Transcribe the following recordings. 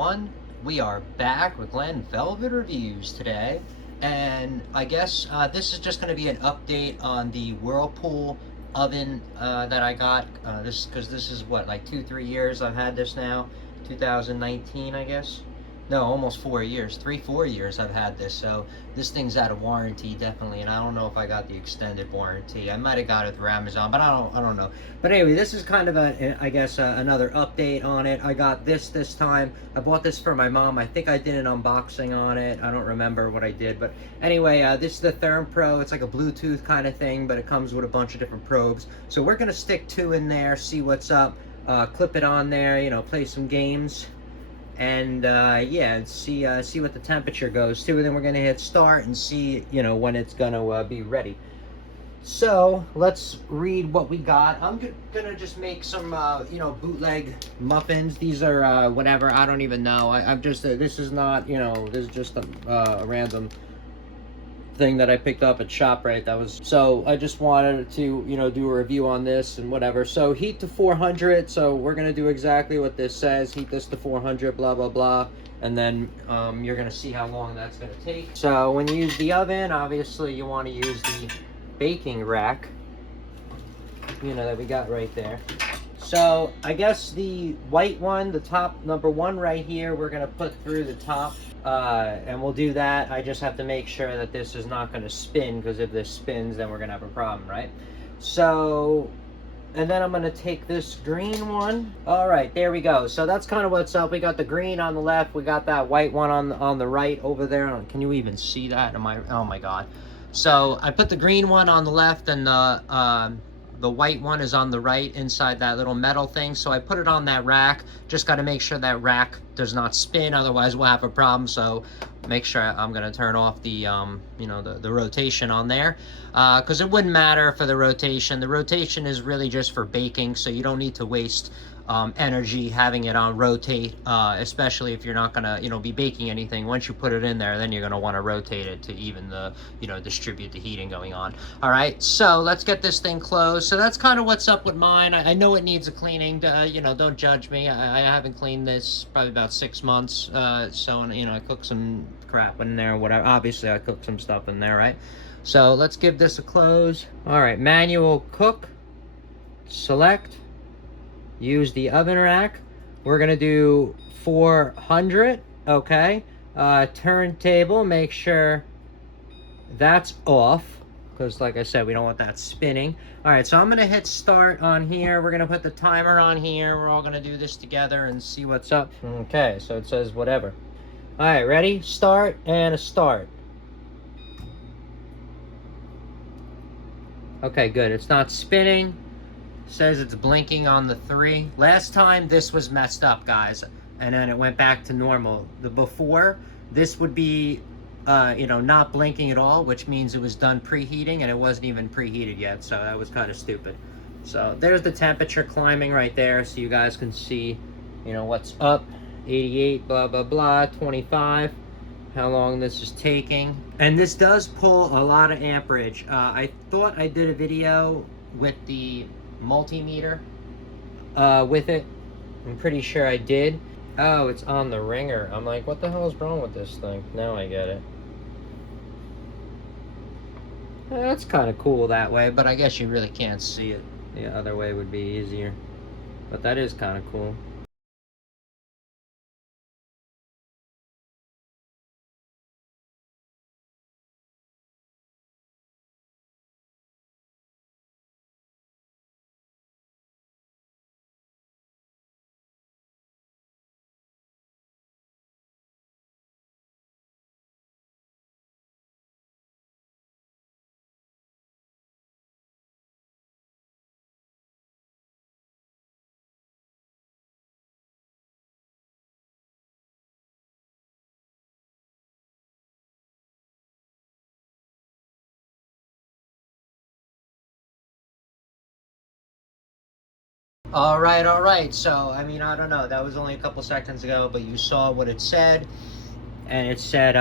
everyone. We are back with Glenn Velvet Reviews today, and I guess this is just going to be an update on the Whirlpool oven that I got. Because this is what, like 2-3 years I've had this now. 2019, I guess. No, almost 4 years. 3-4 years I've had this. So this thing's out of warranty, definitely. And I don't know if I got the extended warranty. I might have got it through Amazon, but I don't know. But anyway, this is kind of another update on it. I got this time. I bought this for my mom. I think I did an unboxing on it. I don't remember what I did, but anyway, this is the ThermoPro. It's like a Bluetooth kind of thing, but it comes with a bunch of different probes. So we're gonna stick 2 in there, see what's up. Clip it on there, you know, play some games, and yeah, and see what the temperature goes to, and then we're gonna hit start and see, you know, when it's gonna be ready. So let's read what we got. I'm gonna just make some you know, bootleg muffins. These are whatever, I don't even know. I'm just this is not, you know, this is just a random thing that I picked up at ShopRite. That was, so I just wanted to, you know, do a review on this and whatever. So heat to 400. So we're gonna do exactly what this says. Heat this to 400, blah blah blah, and then you're gonna see how long that's gonna take. So when you use the oven, obviously you want to use the baking rack, you know, that we got right there. So I guess the white one, the top number 1 right here, we're gonna put through the top. And we'll do that. I just have to make sure that this is not going to spin, because if this spins, then we're going to have a problem, right? So, and then I'm going to take this green one. All right, there we go. So that's kind of what's up. We got the green on the left. We got that white one on the right over there. Can you even see that? Oh my God. So I put the green one on the left, and the white one is on the right inside that little metal thing. So I put it on that rack. Just got to make sure that rack does not spin, otherwise we'll have a problem. So make sure I'm going to turn off the you know, the rotation on there, because it wouldn't matter for the rotation. The rotation is really just for baking, so you don't need to waste energy having it on rotate, especially if you're not gonna, you know, be baking anything. Once you put it in there, then you're gonna want to rotate it to even the, you know, distribute the heating going on. All right, so let's get this thing closed. So that's kind of what's up with mine. I know it needs a cleaning. You know, don't judge me. I haven't cleaned this probably about 6 months. So, you know, I cooked some crap in there, whatever. Obviously I cooked some stuff in there, right? So let's give this a close. All right, manual cook, select, use the oven rack. We're gonna do 400, okay? Turntable, make sure that's off, because like I said, we don't want that spinning. All right, so I'm gonna hit start on here. We're gonna put the timer on here. We're all gonna do this together and see what's up. Okay, so it says whatever. All right, ready? Start, and a start. Okay, good. It's not spinning. Says it's blinking on the 3. Last time this was messed up, guys, and then it went back to normal. The before, this would be you know, not blinking at all, which means it was done preheating, and it wasn't even preheated yet, so that was kind of stupid. So there's the temperature climbing right there, so you guys can see, you know, what's up. 88, blah blah blah, 25, how long this is taking. And this does pull a lot of amperage. I thought I did a video with the multimeter with it. I'm pretty sure I did. Oh, it's on the ringer. I'm like, what the hell is wrong with this thing? Now I get it. That's kind of cool that way, but I guess you really can't see it. The other way would be easier, but that is kind of cool. All right. So, I mean, I don't know. That was only a couple seconds ago, but you saw what it said. And it said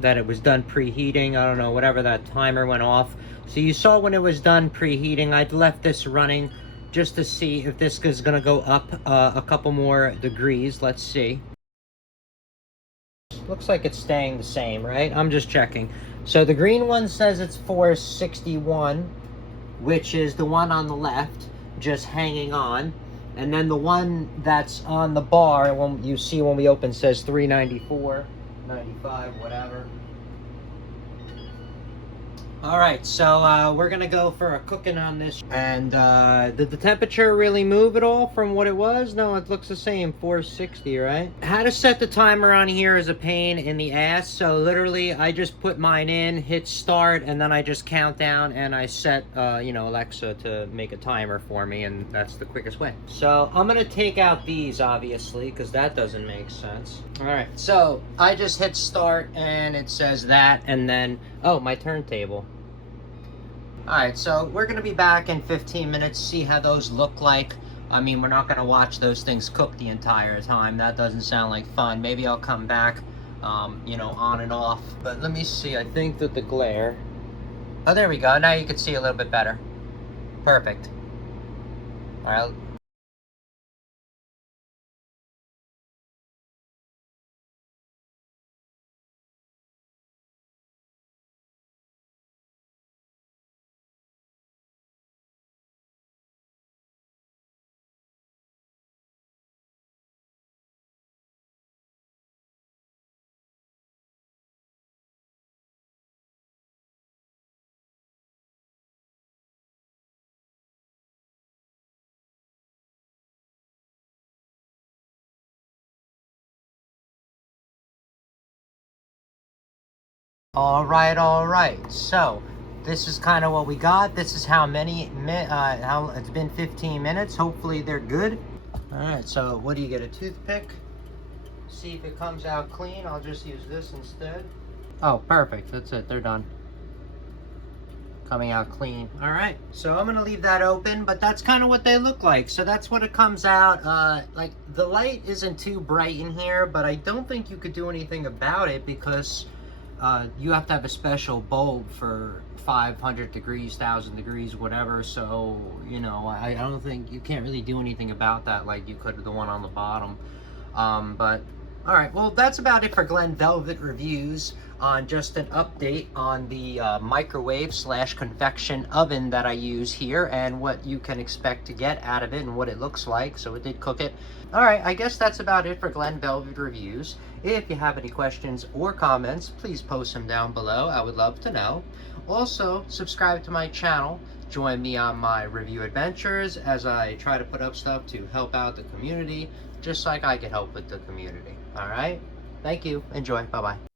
that it was done preheating. I don't know, whatever, that timer went off. So you saw when it was done preheating. I'd left this running just to see if this is gonna go up a couple more degrees. Let's see. Looks like it's staying the same, right? I'm just checking. So the green one says it's 461, which is the one on the left, just hanging on. And then the one that's on the bar, when you see when we open, says 394, 95, whatever. All right, so we're gonna go for a cooking on this. And did the temperature really move at all from what it was? No, it looks the same, 460, right? How to set the timer on here is a pain in the ass. So literally, I just put mine in, hit start, and then I just count down, and I set, you know, Alexa to make a timer for me, and that's the quickest way. So I'm gonna take out these, obviously, because that doesn't make sense. All right, so I just hit start, and it says that, and then, oh, my turntable. Alright, so we're going to be back in 15 minutes, see how those look like. I mean, we're not going to watch those things cook the entire time. That doesn't sound like fun. Maybe I'll come back, you know, on and off. But let me see. I think that the glare... Oh, there we go. Now you can see a little bit better. Perfect. Alright. All right. So this is kind of what we got. This is how how it's been 15 minutes. Hopefully they're good. All right, so what do you get, a toothpick? See if it comes out clean. I'll just use this instead. Oh, perfect. That's it. They're done. Coming out clean. All right, so I'm gonna leave that open, but that's kind of what they look like. So that's what it comes out. Like, the light isn't too bright in here, but I don't think you could do anything about it because you have to have a special bulb for 500 degrees, 1,000 degrees, whatever. So, you know, I don't think you can't really do anything about that like you could with the one on the bottom. But all right, well, that's about it for Glen Velvet Reviews on just an update on the microwave / convection oven that I use here and what you can expect to get out of it and what it looks like. So it did cook it. All right, I guess that's about it for Glen Velvet Reviews. If you have any questions or comments, please post them down below. I would love to know. Also, subscribe to my channel. Join me on my review adventures as I try to put up stuff to help out the community, just like I can help with the community. All right? Thank you. Enjoy. Bye-bye.